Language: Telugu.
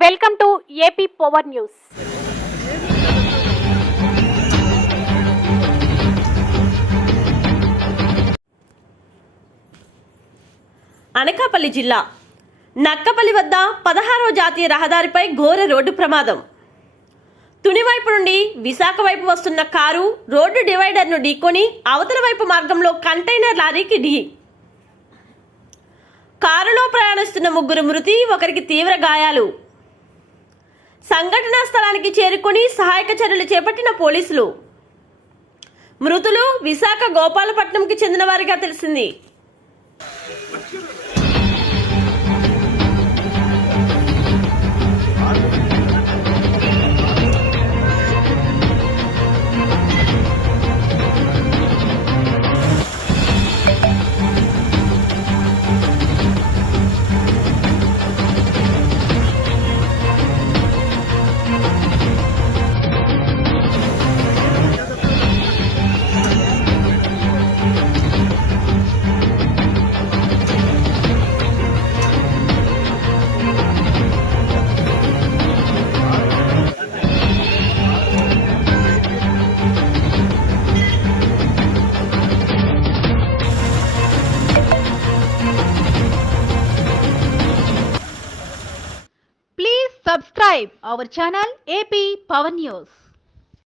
Welcome to AP power news. Anakapalli జిల్లా నక్కపల్లి వద్ద 16వ జాతీయ రహదారిపై ఘోర రోడ్డు ప్రమాదం. తునివైపు నుండి విశాఖ వైపు వస్తున్న కారు రోడ్డు డివైడర్ను ఢీకొని అవతల వైపు మార్గంలో కంటైనర్ లారీకి ఢీ. కారులో ప్రయాణిస్తున్న 3 మృతి, 1కి తీవ్ర గాయాలు. సంఘటనా స్థలానికి చేరుకొని సహాయక చర్యలు చేపట్టిన పోలీసులు. మృతులు విశాఖ గోపాలపట్నంకి చెందిన వారిగా తెలిసింది. Please subscribe our channel AP Power News.